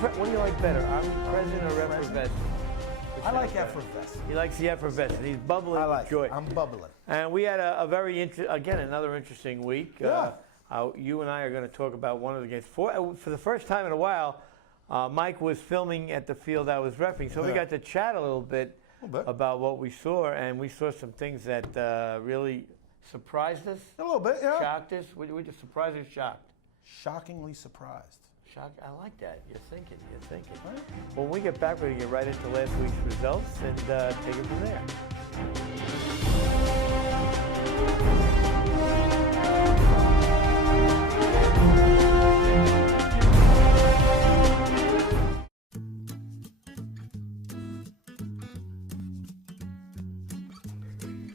What do you like better, omnipresent or effervescent? I like effervescent. He likes the effervescent. He's bubbling with joy. I'm bubbling. And we had another interesting week. Yeah. You and I are going to talk about one of the games. For the first time in a while, Mike was filming at the field I was reffing, so we got to chat a little bit about what we saw, and we saw some things that really surprised us. A little bit, yeah. Shocked us. We just surprised or shocked? Shockingly surprised. Shocked. I like that. You're thinking. Right. When we get back, we're going to get right into last week's results and take it from there.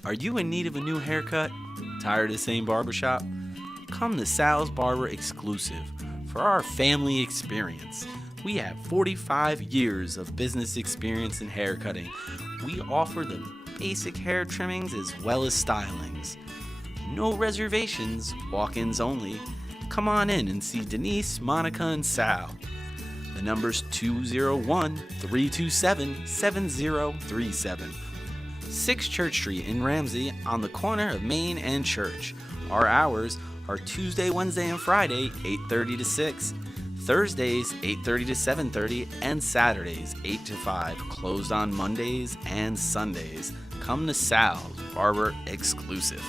Are you in need of a new haircut? Tired of the same barbershop? Come to Sal's Barber Exclusive for our family experience. We have 45 years of business experience in haircutting. We offer the basic hair trimmings as well as stylings. No reservations, walk-ins only. Come on in and see Denise, Monica, and Sal. The number's 201-327-7037. 6 Church Street in Ramsey on the corner of Main and Church. Our hours are Tuesday, Wednesday, and Friday, 8:30 to 6. Thursdays, 8:30 to 7:30, and Saturdays, 8 to 5. Closed on Mondays and Sundays. Come to Sal's Barber Exclusive.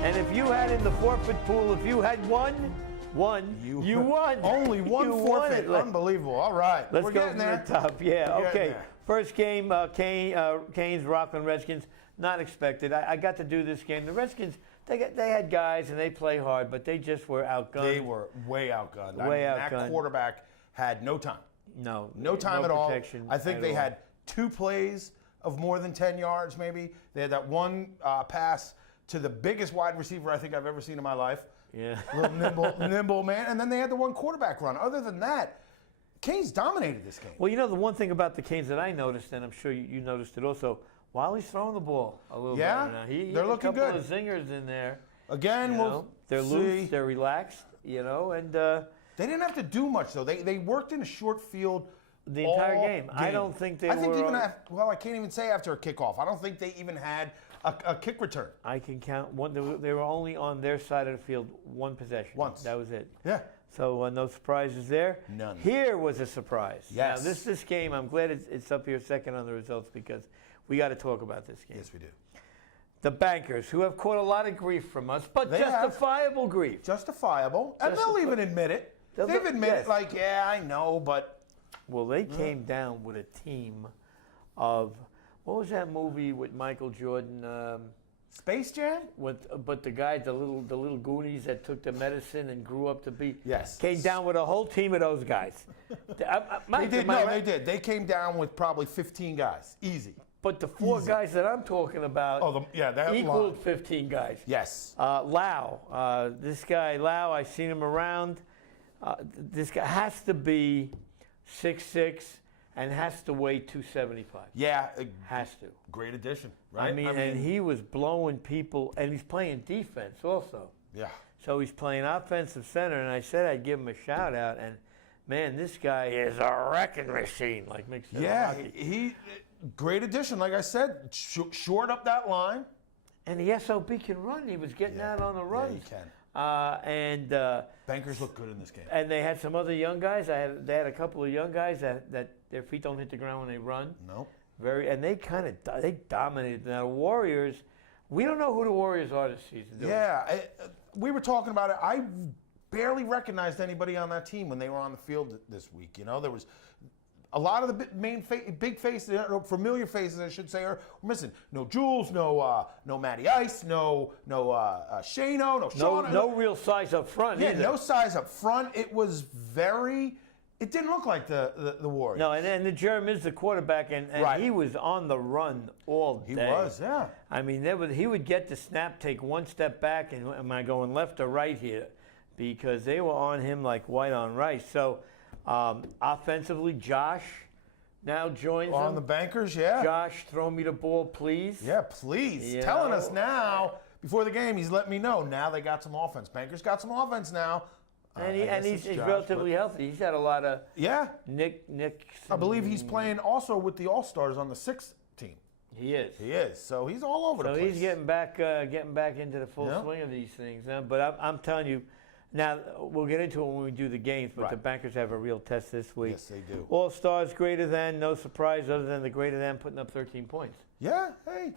And if you had in the forfeit pool, if you had won, you won. Only one forfeit. Unbelievable. All right. Let's go from the top. Yeah, okay. First game, Canes, Rockland Redskins. Not expected. I got to do this game. The Redskins, they had guys and they play hard, but they just were outgunned. They were way outgunned. Outgunned. That quarterback had no time. No time at all. I think they all. had 2 plays of more than 10 yards, maybe. They had that one pass to the biggest wide receiver I think I've ever seen in my life. Yeah. Little nimble man. And then they had the one quarterback run. Other than that, Canes dominated this game. Well, the one thing about the Canes that I noticed, and I'm sure you noticed it also, Wiley's throwing the ball a little better now. They're looking good. A couple of zingers in there. Again, they're loose, they're relaxed, and they didn't have to do much, though. They worked in a short field the entire game. I don't think they were. I think I can't even say after a kickoff. I don't think they even had a kick return. I can count one. They were only on their side of the field one possession. Once. That was it. Yeah. So no surprises there. None. Here was a surprise. Yes. Now this game, I'm glad it's up here second on the results because we got to talk about this game. Yes, we do. The Bankers, who have caught a lot of grief from us, but justifiable grief. Justifiable. And they'll even admit it. They've admitted, yeah, I know, but. Well, they came down with a team of, what was that movie with Michael Jordan? Space Jam? But the guys, the little Goonies that took the medicine and grew up to be. Yes. Came down with a whole team of those guys. They did. They came down with probably 15 guys. Easy. But the 4 guys that I'm talking about equaled 15 guys. Yes. Lau. This guy, Lau, I've seen him around. This guy has to be 6'6", and has to weigh 275. Yeah. Has to. Great addition, right? I mean, and he was blowing people, and he's playing defense also. Yeah. So he's playing offensive center, and I said I'd give him a shout-out, and, man, this guy is a wrecking machine, like Mick said. Yeah, great addition. Like I said, short up that line. And the SOB can run. He was getting out on the runs. Yeah, he can. Bankers look good in this game. And they had some other young guys. They had a couple of young guys that their feet don't hit the ground when they run. Nope. And they they dominated. Now the Warriors, we don't know who the Warriors are this season. Yeah, we were talking about it. I barely recognized anybody on that team when they were on the field this week. There was a lot of the big faces, familiar faces, I should say, are missing. No Jules, no Matty Ice, no Shano, no Sean. No real size up front. Yeah, either. No size up front. It was it didn't look like the Warriors. No, and the Jerem is the quarterback, and he was on the run all day. He was, yeah. I mean, he would get the snap, take one step back, and am I going left or right here? because they were on him like white on rice. So offensively, Josh now joins on them. the bankers, yeah. Josh, throw me the ball, please. Yeah, please. Telling us now, before the game, he's letting me know. Now they got some offense. Bankers got some offense now. And he's relatively healthy. He's had a lot of Nick. I believe he's playing also with the All-Stars on the 6th team. He is. He is. So he's all over the place. So he's getting back into the full swing of these things now. But I'm telling you, now we'll get into it when we do the games. But the Bankers have a real test this week. Yes, they do. All-Stars greater than, no surprise other than the greater than putting up 13 points. Yeah. Hey,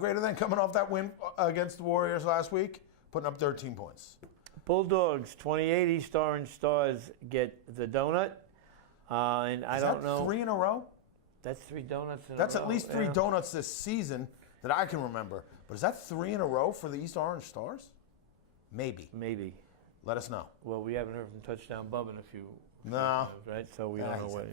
greater than coming off that win against the Warriors last week, putting up 13 points. Bulldogs 28. East Orange Stars get the donut. And I don't know. 3 in a row? That's 3 donuts in a row. That's at least 3 donuts this season that I can remember. But is that 3 in a row for the East Orange Stars? Maybe. Let us know. Well, we haven't heard from Touchdown Bub in a few times, right? So we don't know what.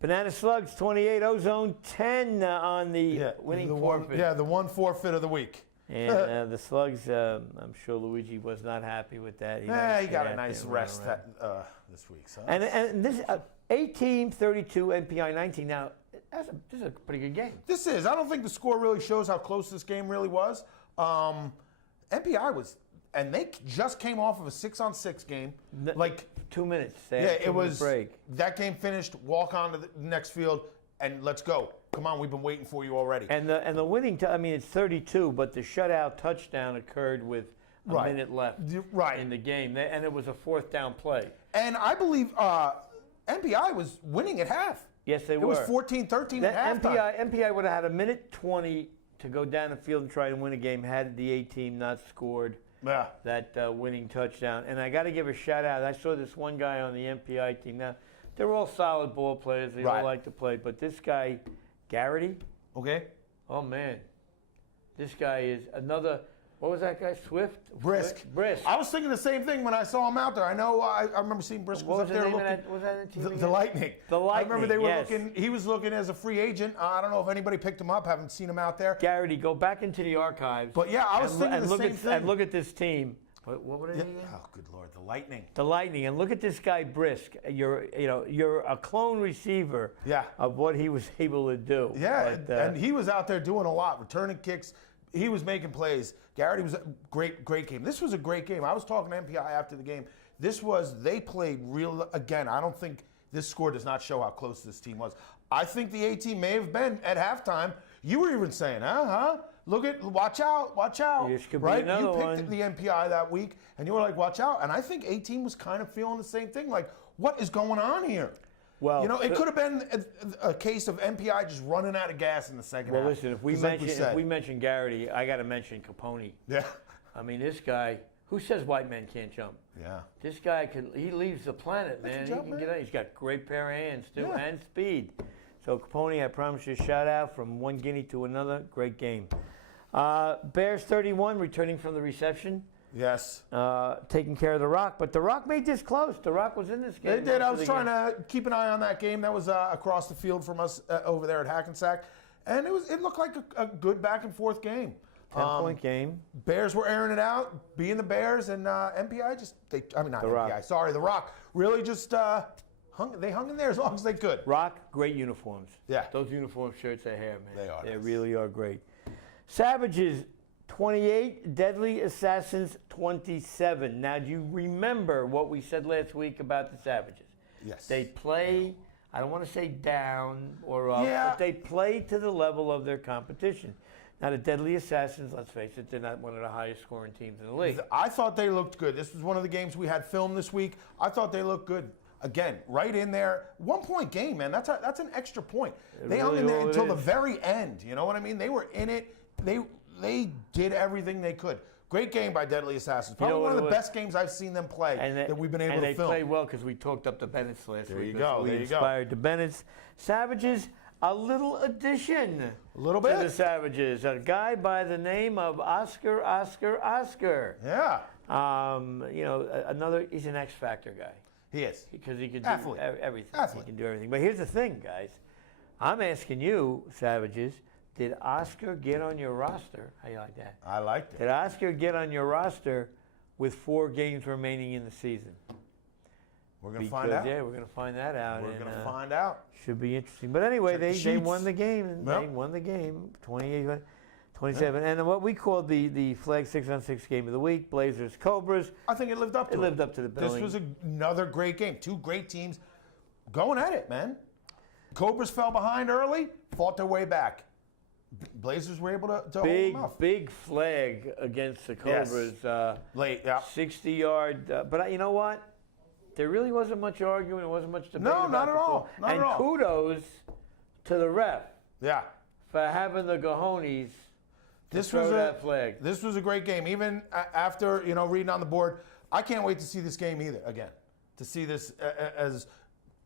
Banana Slugs 28. Ozone 10 on the winning forfeit. Yeah, the one forfeit of the week. And the Slugs, I'm sure Luigi was not happy with that. He got a nice rest this week. So. And this 18, 32, MPI 19. Now, this is a pretty good game. This is. I don't think the score really shows how close this game really was. MPI was, and they just came off of a 6-on-6 game. Like 2 minutes. It was break. That game finished. Walk on to the next field, and let's go. Come on, we've been waiting for you already. And the winning, it's 32, but the shutout touchdown occurred with a minute left in the game, and it was a 4th down play. And I believe MPI was winning at half. Yes, they were. It was 14-13 at halftime. MPI would have had a minute 20 to go down the field and try and win a game had the A team not scored that winning touchdown. And I got to give a shout out. I saw this one guy on the MPI team. Now, they're all solid ball players. They all like to play. But this guy, Garrity. Okay. Oh, man. This guy is another, what was that guy? Swift? Brisk. I was thinking the same thing when I saw him out there. I know, I remember seeing Brisk was up there looking. Was that the Lightning. The Lightning, I remember they were looking, he was looking as a free agent. I don't know if anybody picked him up. Haven't seen him out there. Garrity, go back into the archives. But yeah, I was thinking the same thing. And look at this team. What were they again? Oh, good Lord, the Lightning. The Lightning, and look at this guy Brisk. You're a clone receiver of what he was able to do. Yeah, and he was out there doing a lot, returning kicks. He was making plays. Garrity was a great game. This was a great game. I was talking to MPI after the game. They played real, again, I don't think this score does not show how close this team was. I think the A team may have been at halftime. You were even saying, watch out. Right? You picked the MPI that week, and you were like, watch out. And I think A team was kind of feeling the same thing, like, what is going on here? Well, it could have been a case of MPI just running out of gas in the second half. Well, listen, if we mention Garrity, I got to mention Capone. Yeah. I mean, this guy, who says white men can't jump? Yeah. This guy he leaves the planet, man. He can get out. He's got a great pair of hands too, and speed. So Capone, I promise you a shout out from one guinea to another. Great game. Bears 31, returning from the reception. Yes. Taking care of the Rock, but the Rock made this close. The Rock was in this game. They did. I was trying to keep an eye on that game. That was across the field from us over there at Hackensack, and it looked like a good back and forth game. 10-point game. Bears were airing it out, being the Bears, and MPI The Rock really just hung in there as long as they could. Rock, great uniforms. Yeah. Those uniform shirts they have, man. They are. They really are great. Savages 28, Deadly Assassins 27. Now, do you remember what we said last week about the Savages? Yes. They play, I don't want to say down or up, but they play to the level of their competition. Now, the Deadly Assassins, let's face it, they're not one of the highest scoring teams in the league. I thought they looked good. This was one of the games we had filmed this week. I thought they looked good. Again, right in there. 1 point game, man. That's an extra point. They hung in there until the very end. You know what I mean? They were in it. They did everything they could. Great game by Deadly Assassins. Probably one of the best games I've seen them play that we've been able to film. And they played well because we talked up the Bennetts last week. There you go. We inspired the Bennetts. Savages, a little addition to the Savages. A guy by the name of Oscar. Yeah. He's an X Factor guy. He is. Because he can do everything. He can do everything. But here's the thing, guys. I'm asking you, Savages, did Oscar get on your roster? How you like that? I liked it. Did Oscar get on your roster with 4 games remaining in the season. We're going to find out. Yeah, we're going to find that out. We're going to find out. Should be interesting. But anyway, they won the game. They won the game, 28-27. And what we called the Flag 6-on-6 game of the week, Blazers Cobras. I think it lived up to it. It lived up to the billing. This was another great game. 2 great teams going at it, man. Cobras fell behind early, fought their way back. Blazers were able to hold them off. Big flag against the Cobras. Yes. Late, yeah. 60-yard. But you know what? There really wasn't much arguing. There wasn't much debate. No, not at all. Not at all. Kudos to the ref. Yeah. For having the cojones to throw that flag. This was a great game. Even after reading on the board, I can't wait to see this game again. To see this as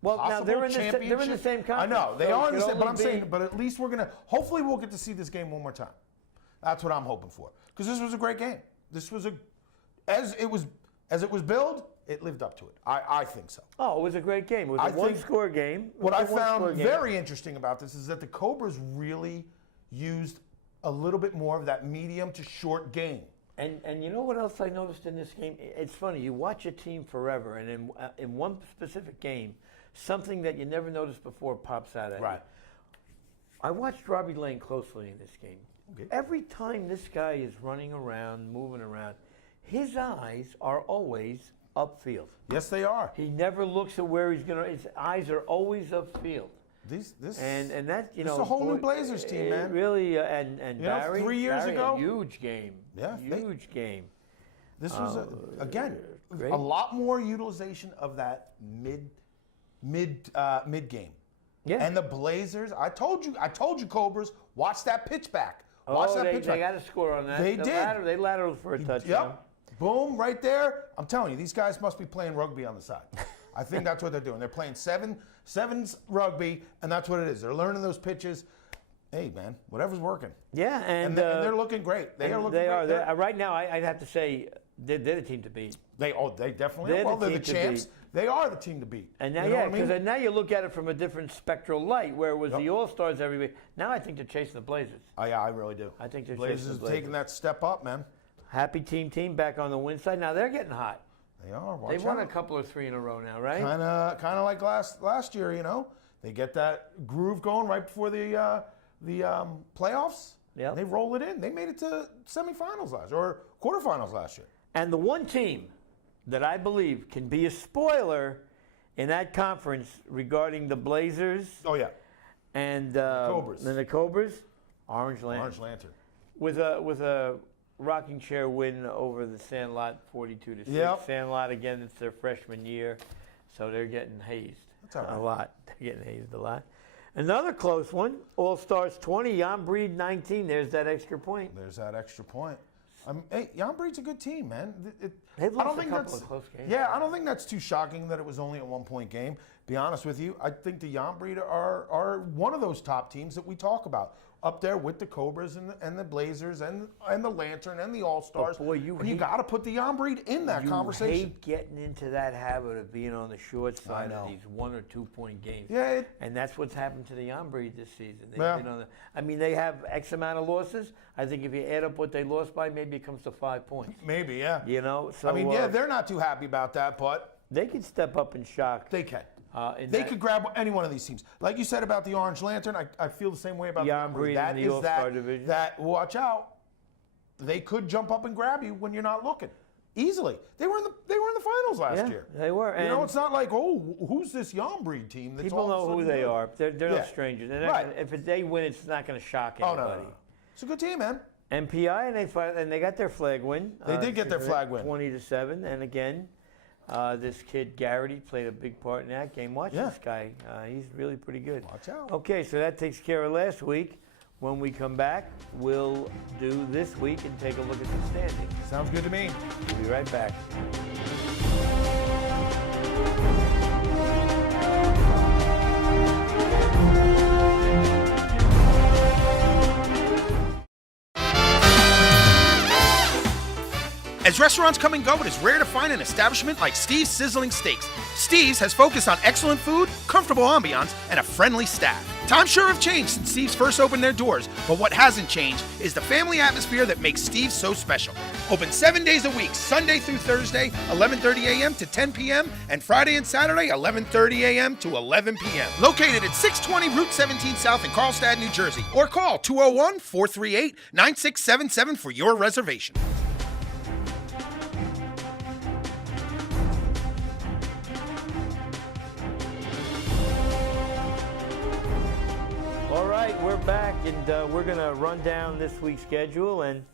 now they're in the same conference. I know they are in the same, but I'm saying, but at least hopefully we'll get to see this game one more time. That's what I'm hoping for, because this was a great game. This was as it was billed, it lived up to it. I think so. Oh, it was a great game. It was a one-score game. What I found very interesting about this is that the Cobras really used a little bit more of that medium to short game. And you know what else I noticed in this game? It's funny. You watch a team forever, and in one specific game, something that you never noticed before pops out at you. I watched Robbie Lane closely in this game. Okay. Every time this guy is running around, moving around, his eyes are always upfield. Yes, they are. He never looks at where he's going to. His eyes are always upfield. And that It's a whole new Blazers team, man. Really, and Barry, 3 years ago, a huge game. Yeah, huge game. This was again a lot more utilization of that mid game. Yeah. And the Blazers, I told you, Cobras, watch that pitch back. Watch that pitch back. They got a score on that. They did. They lateraled for a touchdown. Yep. Boom, right there. I'm telling you, these guys must be playing rugby on the side. I think that's what they're doing. They're playing sevens rugby, and that's what it is. They're learning those pitches. Hey, man, whatever's working. Yeah, and they're looking great. They are looking great. They are. Right now, I'd have to say they're the team to beat. They definitely are. Well, they're the champs. They are the team to beat. And now, because now you look at it from a different spectral light, where it was the All-Stars every week. Now I think they're chasing the Blazers. Oh, yeah, I really do. I think they're Blazers chasing the Blazers. Taking that step up, man. Happy team back on the win side. Now they're getting hot. They are. They've won a couple or 3 in a row now, right? Kind of like last year, They get that groove going right before the playoffs. Yeah. They roll it in. They made it to semifinals quarterfinals last year. And the one team that I believe can be a spoiler in that conference regarding the Blazers. Oh yeah. And the Cobras, Orange Lantern. Orange Lantern. With a rocking chair win over the Sandlot 42-6. Yep. Sandlot again, it's their freshman year, so they're getting hazed. That's all right. A lot. They're getting hazed a lot. Another close one, All-Stars 20, Jan Breed 19. There's that extra point. Hey, Jan Breed's a good team, man. They've lost a couple of close games. Yeah, I don't think that's too shocking that it was only a 1-point game. Be honest with you, I think the Jan Breed are one of those top teams that we talk about. Up there with the Cobras and the Blazers and the Lantern and the All-Stars. Boy, you got to put the Jan Breed in that conversation. You hate getting into that habit of being on the short side of these 1 or 2 point games. Yeah. And that's what's happened to the Jan Breed this season. They've been they have X amount of losses. I think if you add up what they lost by, maybe it comes to 5 points. Maybe, yeah. So they're not too happy about that, but they can step up and shock. They can. They could grab any one of these teams. Like you said about the Orange Lantern, I feel the same way about Jan Breed in the All-Star division. Watch out. They could jump up and grab you when you're not looking. Easily. They were in the finals last year. They were. And it's not like, who's this Jan Breed team? That's people know who they are. They're no strangers. Right. If they win, it's not going to shock anybody. Oh, no. It's a good team, man. MPI, and they got their flag win. They did get their flag win. 20-7, and again, this kid Garrity played a big part in that game. Watch this guy; he's really pretty good. Watch out. Okay, so that takes care of last week. When we come back, we'll do this week and take a look at the standings. Sounds good to me. We'll be right back. As restaurants come and go, it is rare to find an establishment like Steve's Sizzling Steaks. Steve's has focused on excellent food, comfortable ambiance, and a friendly staff. Times sure have changed since Steve's first opened their doors, but what hasn't changed is the family atmosphere that makes Steve's so special. Open 7 days a week, Sunday through Thursday, 11:30 a.m. to 10 p.m., and Friday and Saturday, 11:30 a.m. to 11 p.m. Located at 620 Route 17 South in Carlstadt, New Jersey, or call 201-438-9677 for your reservation. All right, we're back, and we're going to run down this week's schedule and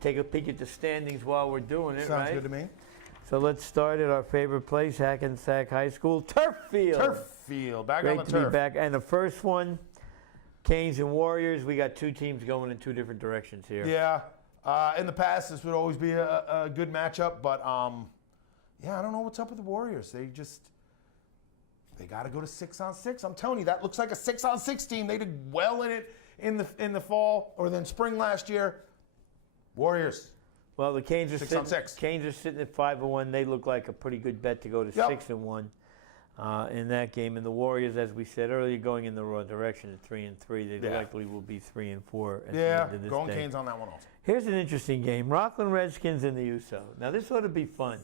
take a peek at the standings while we're doing it, Sounds good to me. So let's start at our favorite place, Hackensack High School, Turf Field. Turf Field, back Great on the to turf. be back. And the first one, Canes and Warriors. We got two teams going in two different directions here. Yeah. In the past, this would always be a good matchup, but yeah, I don't know what's up with the Warriors. They got to go to 6-on-6. I'm telling you, that looks like a 6-on-6 team. They did well in it in the fall or then spring last year. Warriors. Well, the Canes are 6-on-6. Canes are sitting at 5-1. They look like a pretty good bet to go to 6-1 in that game. And the Warriors, as we said earlier, going in the wrong direction at 3-3. They likely will be 3-4 at the end of this going day. Canes on that one also. Here's an interesting game: Rockland Redskins and the USO. Now this ought to be fun.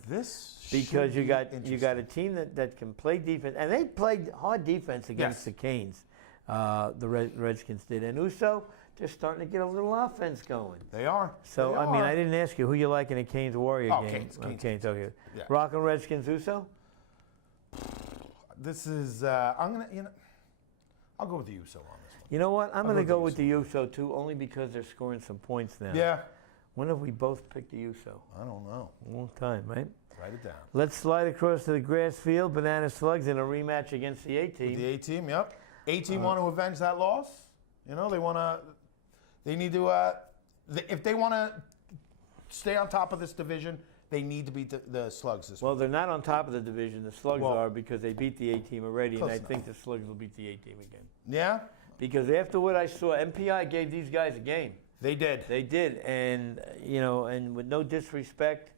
Because you got a team that can play defense, and they played hard defense against the Canes. The Redskins did, and USO, they're starting to get a little offense going. They are. So I mean, I didn't ask you who you like in a Canes Warrior game. Canes. Okay. Yeah. Rockland Redskins, USO. This is I'll go with the USO on this one. You know what? I'm going to go with the USO too, only because they're scoring some points now. Yeah. When have we both picked the USO? I don't know. A long time, right? Write it down. Let's slide across to the grass field. Banana Slugs in a rematch against the A-team. The A-team, yep. A-team want to avenge that loss. You know, they need to, if they want to stay on top of this division, they need to beat the Slugs this week. Well, they're not on top of the division. The Slugs are, because they beat the A-team already, and I think the Slugs will beat the A-team again. Yeah? Because after what I saw, MPI gave these guys a game. They did. They did, and and with no disrespect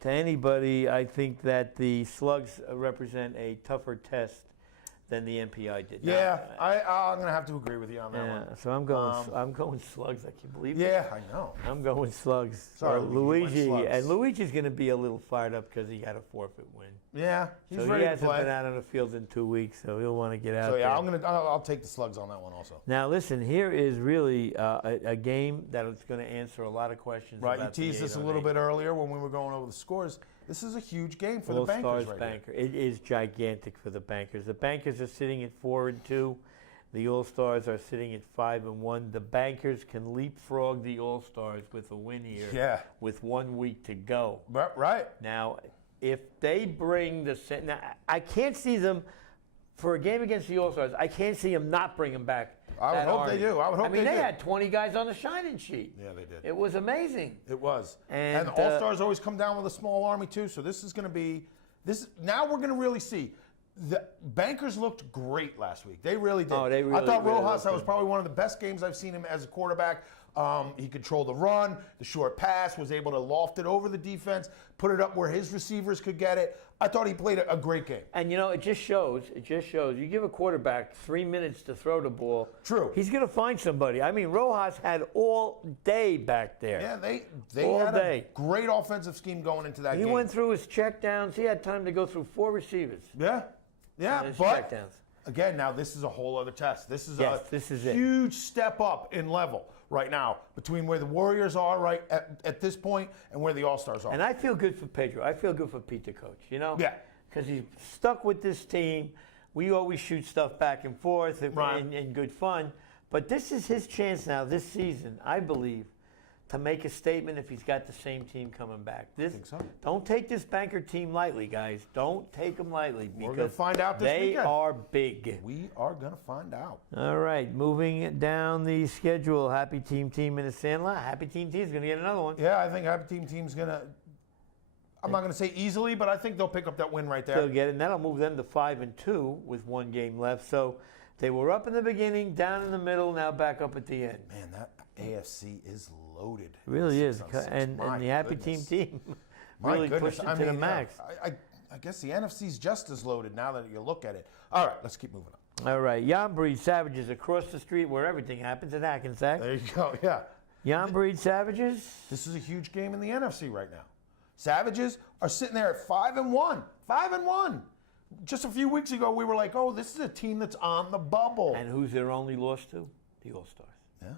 to anybody, I think that the Slugs represent a tougher test than the MPI did. Yeah, I'm gonna have to agree with you on that one. So I'm going Slugs. I can't believe it. Yeah, I know. I'm going Slugs. Sorry, Luigi, Slugs. and Luigi's going to be a little fired up because he got a forfeit win. Yeah, he's so ready he hasn't to play. been out on the field in 2 weeks, so he'll want to get out. So yeah, there. I'll take the Slugs on that one also. Now listen, here is really a game that is going to answer a lot of questions. Right, about you teased this a little bit earlier when we were going over the scores. This is a huge game for the Bankers right Banker. It is gigantic for the Bankers. The Bankers are sitting at 4-2. The All-Stars are sitting at 5-1. The Bankers can leapfrog the All-Stars with a win here. Yeah. With 1 week to go. Right. Now, if they bring now I can't see them for a game against the All-Stars. I can't see them not bring them back. I would hope they do. I mean, they had 20 guys on the signing sheet. Yeah, they did. It was amazing. It was. And the All-Stars always come down with a small army, too. So this is going to be now we're going to really see. The Bankers looked great last week. They really did. Oh, they really, I thought really Rojas, that was probably one of the best games I've seen him as a quarterback. He controlled the run, the short pass, was able to loft it over the defense, put it up where his receivers could get it. I thought he played a great game. And, it just shows. You give a quarterback 3 minutes to throw the ball. True. He's going to find somebody. I mean, Rojas had all day back there. Yeah, they had a great offensive scheme going into that game. He went through his checkdowns. He had time to go through 4 receivers. Yeah, but checkdowns. Again, now this is a whole other test. This is this is huge step up in level right now between where the Warriors are right at this point and where the All-Stars are. And I feel good for Pedro. I feel good for Pete, the coach, Yeah. Because he's stuck with this team. We always shoot stuff back and forth in good fun. But this is his chance now this season, I believe, to make a statement if he's got the same team coming back. I think so. Don't take this Banker team lightly, guys. Don't take them lightly. We're going to find out this weekend. They are big. We are going to find out. All right, moving down the schedule. Happy Team in the Sandlot. Happy Team is going to get another one. Yeah, I think Happy Team's going to, I'm not going to say easily, but I think they'll pick up that win right there. They'll get it, and that'll move them to 5-2 with 1 game left. So they were up in the beginning, down in the middle, now back up at the end. Man, that AFC is loaded. It really is. And the Happy Team really pushed it to the max. I guess the NFC's just as loaded now that you look at it. All right, let's keep moving on. All right, Jan Breed Savages across the street where everything happens in Hackensack. There you go, yeah. Jan Breed Savages. This is a huge game in the NFC right now. Savages are sitting there at 5-1. 5-1. Just a few weeks ago, we were like, oh, this is a team that's on the bubble. And who's their only loss to? The All-Stars. Yeah.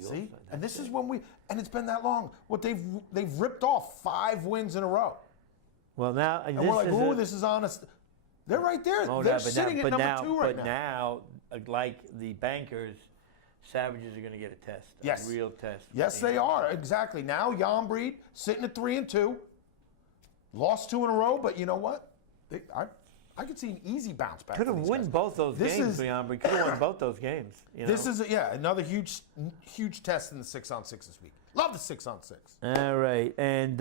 See? And this is when and it's been that long. What they've ripped off 5 wins in a row. Well, now, and we're like, ooh, this is honest. They're right there. They're sitting at number 2 right now. But now, like the bankers, Savages are going to get a test. Yes. A real test. Yes, they are. Exactly. Now, Jan Breed sitting at 3-2. Lost 2 in a row, but you know what? I could see an easy bounce back. Could have won both those games, Jan Breed. Could have won both those games. You know? This is, another huge test in the 6-on-6 this week. Love the 6-on-6. All right. And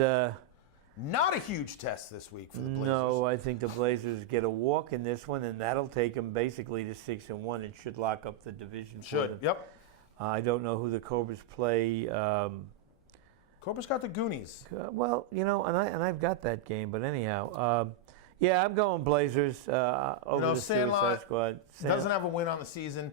not a huge test this week for the Blazers. No, I think the Blazers get a walk in this one, and that'll take them basically to 6-1. It should lock up the division. Should, yep. I don't know who the Cobras play. Cobras got the Goonies. Well, and I've got that game, but anyhow, yeah, I'm going Blazers over the Suicide Squad. Doesn't have a win on the season.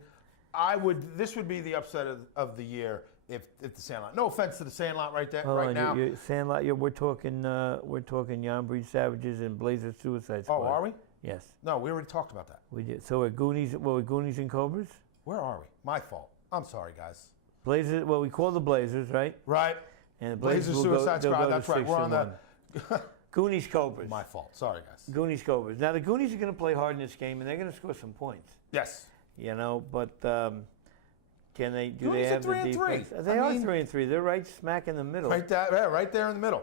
This would be the upset of the year if the Sandlot. No offense to the Sandlot right now. Sandlot, we're talking Jan Breed Savages and Blazers Suicide Squad. Oh, are we? Yes. No, we already talked about that. We did. So we're Goonies and Cobras? Where are we? My fault. I'm sorry, guys. Blazers. Well, we call the Blazers, right? Right. And the Blazers Suicide Squad. That's right. We're on the Goonies Cobras. My fault. Sorry, guys. Goonies Cobras. Now the Goonies are going to play hard in this game, and they're going to score some points. Yes. But can they? Do Goonies they have are 3-3. the defense? They are 3-3. They're right smack in the middle. Right there in the middle.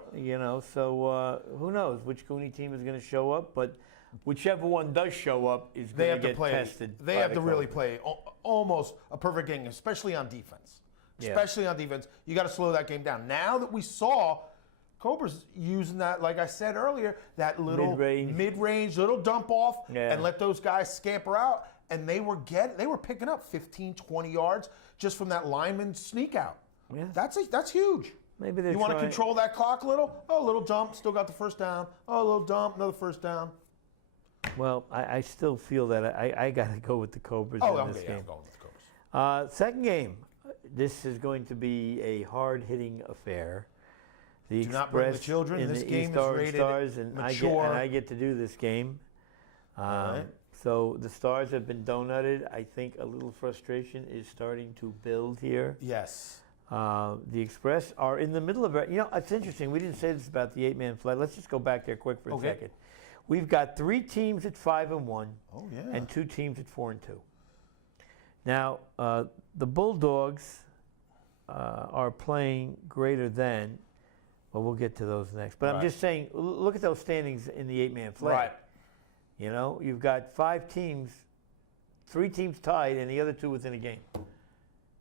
So who knows which Goonie team is going to show up? But whichever one does show up is going to get tested. They have to really play almost a perfect game, especially on defense. Especially on defense, you got to slow that game down. Now that we saw Cobras using that, like I said earlier, that little mid-range little dump off and let those guys scamper out, and they were picking up 15, 20 yards just from that lineman sneak out. Yeah. That's huge. Maybe they want to control that clock a little? Oh, a little dump, still got the first down. Oh, a little dump, another first down. Well, I still feel that I got to go with the Cobras in this game. I'm going with the Cobras. Second game. This is going to be a hard-hitting affair. Do not bring the children. This game is rated mature. And I get to do this game. Right. So the Stars have been donutted. I think a little frustration is starting to build here. Yes. The Express are in the middle of it. It's interesting. We didn't say this about the 8-man flight. Let's just go back there quick for a second. We've got 3 teams at 5-1. Oh, yeah. And 2 teams at 4-2. Now, the Bulldogs are playing greater than, well, we'll get to those next. But I'm just saying, look at those standings in the 8-man flag. Right. You've got 5 teams, 3 teams tied, and the other 2 within a game.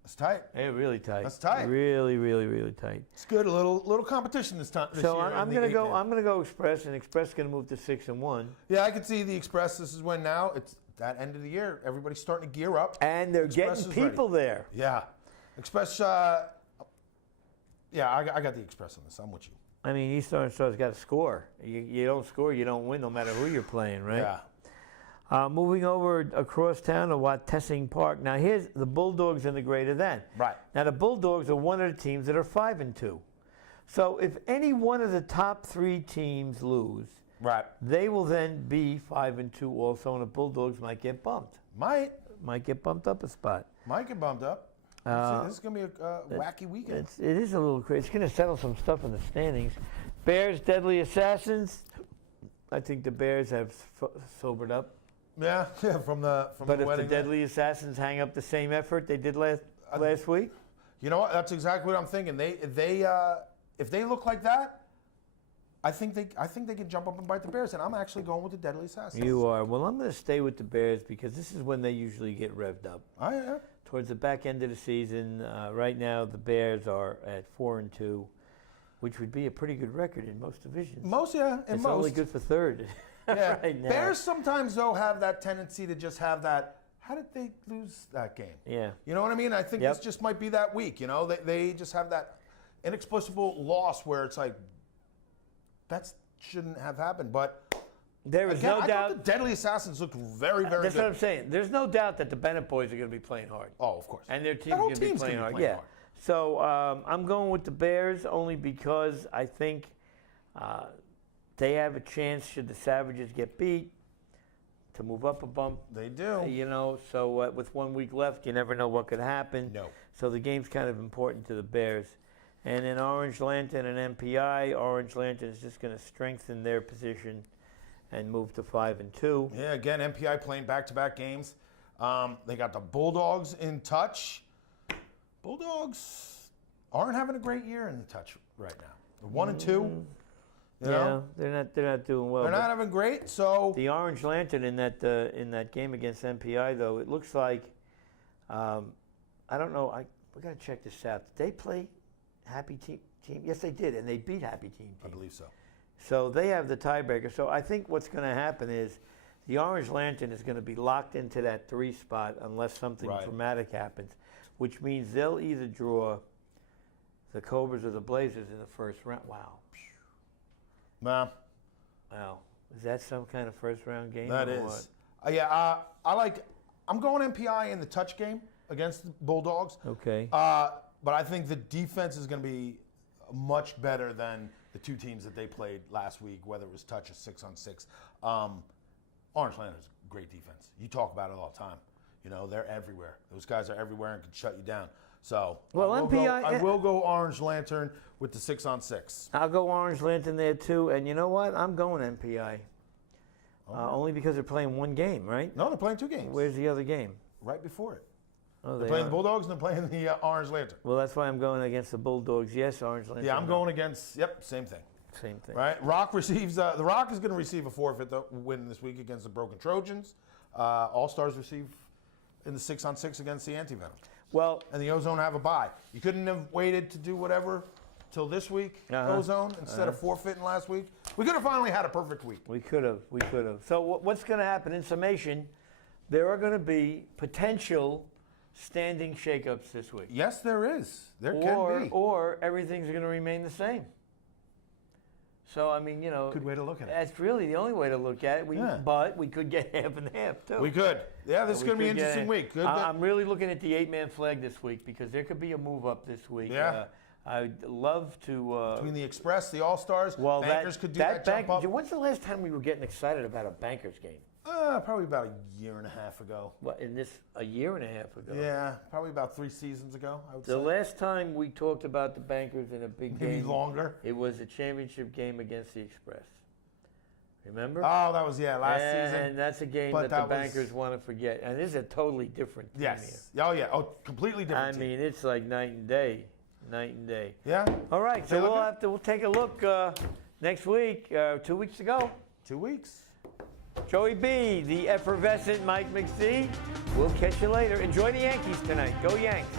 That's tight. Hey, really tight. That's tight. Really, really, really tight. It's good. A little competition this year. So I'm going to go. I'm going to go Express, and Express is going to move to 6-1. Yeah, I can see the Express. This is when now it's that end of the year. Everybody's starting to gear up, and they're getting people there. Yeah, Express. Yeah, I got the Express on this. I'm with you. I mean, Eastern Stars got to score. You don't score, you don't win, no matter who you're playing, right? Yeah. Moving over across town to Wattessing Park. Now, here's the Bulldogs and the greater than. Right. Now, the Bulldogs are one of the teams that are 5-2. So if any one of the top 3 teams lose, right, they will then be 5-2 also, and the Bulldogs might get bumped. Might get bumped up a spot. Might get bumped up. This is going to be a wacky weekend. It is a little crazy. It's going to settle some stuff in the standings. Bears, Deadly Assassins. I think the Bears have sobered up. Yeah, from the wedding. But if the Deadly Assassins hang up the same effort they did last week, you know what? That's exactly what I'm thinking. If they look like that, I think they can jump up and bite the Bears. And I'm actually going with the Deadly Assassins. You are. Well, I'm going to stay with the Bears because this is when they usually get revved up. Oh yeah. Towards the back end of the season. Right now, the Bears are at 4-2, which would be a pretty good record in most divisions. It's only good for third. Yeah. Right now. Bears sometimes, though, have that tendency to just have that, how did they lose that game? Yeah. You know what I mean? I think this just might be that week. They just have that inexplicable loss where it's like, that shouldn't have happened. But There is Again, no I doubt. thought the Deadly Assassins looked very, very That's good. what I'm saying. There's no doubt that the Bennett boys are going to be playing hard. Oh, of course. And their team's going to be playing hard. Yeah. So I'm going with the Bears only because I think they have a chance, should the Savages get beat, to move up a bump. They do. You know, so with 1 week left, you never know what could happen. No. So the game's kind of important to the Bears. And in Orange Lantern and MPI, Orange Lantern is just going to strengthen their position and move to 5-2. Yeah, again, MPI playing back-to-back games. They got the Bulldogs in touch. Bulldogs aren't having a great year in the touch right now. They're 1-2. You know? They're not doing well. They're not having great. So the Orange Lantern in that game against MPI, though, it looks like I don't know. We got to check this out. Did they play Happy Team? Yes, they did, and they beat Happy Team. I believe so. So they have the tiebreaker. So I think what's going to happen is the Orange Lantern is going to be locked into that 3 spot unless something dramatic happens, which means they'll either draw the Cobras or the Blazers in the first round. Wow. Wow. Is that some kind of first round game? That is. I'm going MPI in the touch game against the Bulldogs. Okay. But I think the defense is going to be much better than the 2 teams that they played last week, whether it was touch or 6-on-6. Orange Lantern's great defense. You talk about it all the time. You know, they're everywhere. Those guys are everywhere and can shut you down. So I will go Orange Lantern with the 6-on-6. I'll go Orange Lantern there too. And you know what? I'm going MPI. Only because they're playing 1 game, right? No, they're playing 2 games. Where's the other game? Right before it. Oh, they're playing the Bulldogs and they're playing the Orange Lantern. Well, that's why I'm going against the Bulldogs. Yes, Orange Lantern. Yeah, I'm going against, same thing. Same thing. Right? Rock receives, the Rock is going to receive a forfeit win this week against the Broken Trojans. All-Stars receive in the 6-on-6 against the Anti-Venom. Well, and the Ozone have a bye. You couldn't have waited to do whatever till this week, Ozone, instead of forfeiting last week. We could have finally had a perfect week. We could have. So what's going to happen in summation, there are going to be potential standing shakeups this week. Yes, there is. There can be. Or everything's going to remain the same. So, I mean, you know. Good way to look at it. That's really the only way to look at it. But we could get half and half, too. We could. Yeah, this is going to be an interesting week. Good. I'm really looking at the 8-man flag this week because there could be a move up this week. Yeah. I'd love to. Between the Express, the All-Stars, Bankers could do that jump up. When's the last time we were getting excited about a Bankers game? Probably about a year and a half ago. What, a year and a half ago? Yeah, probably about 3 seasons ago, I would say. The last time we talked about the Bankers in a big game. Maybe longer. It was a championship game against the Express. Remember? Oh, that was, last season. And that's a game that the Bankers want to forget. And this is a totally different team here. Oh, yeah. Oh, completely different team. I mean, it's like night and day. Night and day. Yeah. All right, so we'll take a look next week, 2 weeks ago. 2 weeks. Joey B, the effervescent Mike McSee. We'll catch you later. Enjoy the Yankees tonight. Go Yanks.